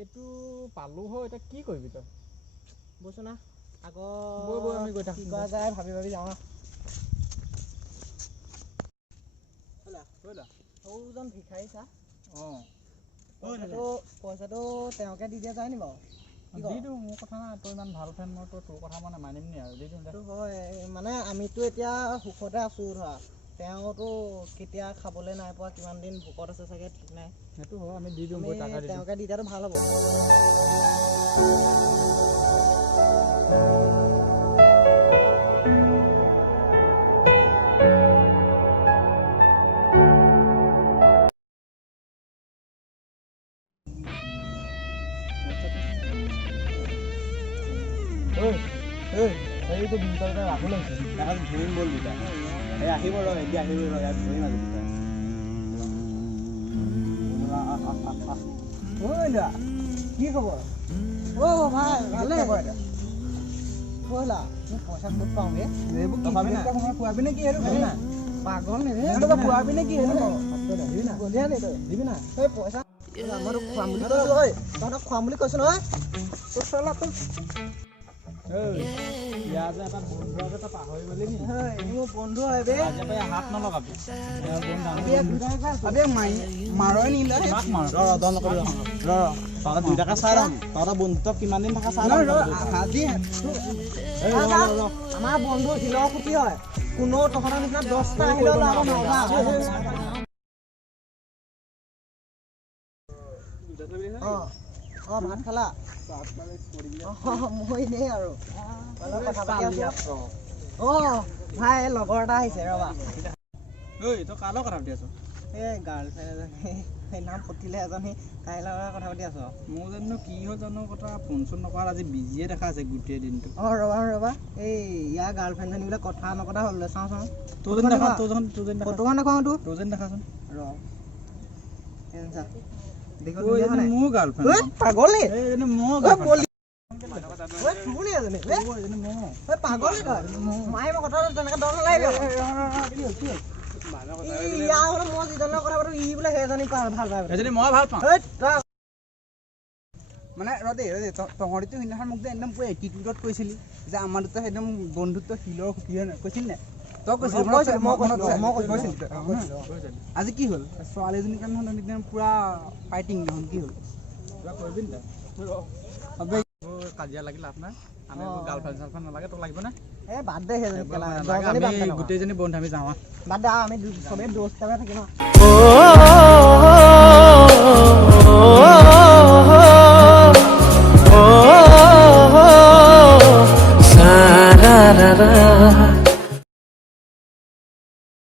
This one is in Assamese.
এইটো পালো হয় এটা কি কৰিবি তই বসো না আগো বই আমি গৈ থাকো কি কৰা যায় ভাবি ভাবি যাওঁ সৌজন ভিখাৰী চা পইচাটো তেওঁকে দি দিয়া যায় নি বাৰু দি দিওঁ মোৰ কথা নাই তই ইমান ভাল ফ্ৰেণ্ড মই তোৰ কথা মানে মানিম নি আৰু দি দিওঁ দে হয় মানে আমিতো এতিয়া সুখতে আছোঁ ধৰা তেওঁতো কেতিয়া খাবলৈ নাই পোৱা কিমান দিন ভোকত আছে চাগে ঠিক নাই সেইটো হয় আমি দি দিওঁ গৈ টাকা দি তেওঁকে দি দিয়াটো ভাল হ'ব এইটো দিনটো ৰাখো লাগিছে তাক ধৰিম বল দুটা এই আহিব ৰ এতিয়া আহিব ৰ ইয়াত ধৰিম আজি দুটা কি খবৰ ভাই ভালে ব'লা মোক পইচা ক'ত পাওঁ বে এইবোৰ কি পুৱাবি নে কি সেইটো পাগল নেকি পুৱাবি নে কি সেইটো দিবি না গলিয়া নে তই দিবি না এই পইচা আমাৰো খুৱাম বুলি কৈছো ঐ তহঁতক খুৱাম বুলি কৈছো নহয় তোৰ চলা তোৰ ইয়াত এটা বন্ধু আছে তই পাহৰি গলি নি মোৰ বন্ধু হয় বে আজি হাত নলগাবি মাৰই নিলে তহঁতে 2 টাকা চাই লম তহঁতৰ বন্ধুত্ব কিমান দিন থকা চাই আমাৰ বন্ধু শিলৰ খুটি হয় কোনো তহঁতৰ নিচিনা 10টা আহিলেও লাভ নহ'ব ভাত খালা মই এনেই আৰু ভাই লগৰ এটা আহিছে ৰবা তই কাৰ লগত কথা পাতি আছ এই গাৰ্লফ্ৰেণ্ড এজনী সেইদিনাখন পঠিলে এজনী তাইৰ লগত কথা পাতি আছো মোৰ জানো কি হ'ল জানো কথা ফোন চোন নকৰা আজি বিজিয়ে দেখা আছে গোটেই দিনটো ৰবা এই ইয়াৰ গাৰ্লফ্ৰেণ্ডজনী বোলে কথা নকথা হ'ল চাওঁ তোৰ যেন দেখা ফটোখন দেখাওঁ তোৰ যেন দেখাচোন মোৰ গাৰ্লফ্ৰেণ্ড পাগল নি মোৰ গাৰ্লফ্ৰেণ্ড পাগল নি তই মায়ে মই কথা তেনেকে দৰ নালাগিব মই যিজনৰ কথা পাতো ই বোলে সেইজনী ভাল পায় সেইজনী মই ভাল পাওঁ মানে ৰদে তহঁতিতো সেইদিনাখন মোক যে একদম পুৰা এটিটিউডত কৈছিলি যে আমাৰ দুটা একদম বন্ধুত্ব শিলৰ সুখী হয় কৈছিলি নে তই কৈছিলি আজি কি হ'ল ছোৱালীজনীৰ কাৰণে একদম পুৰা ফাইটিং দেখোন কি হ'ল কিবা কৰিবি নি কাজিয়া লাগি লাভ নাই আমি গাৰ্লফ্ৰেণ্ড চাৰ্লফ্ৰেণ্ড নালাগে তোক লাগিব নে বাদ দে আমি গোটেইজনী বন্ধু আমি যাওঁ বাদ দে আমি চবেই দোস্ত থাকিম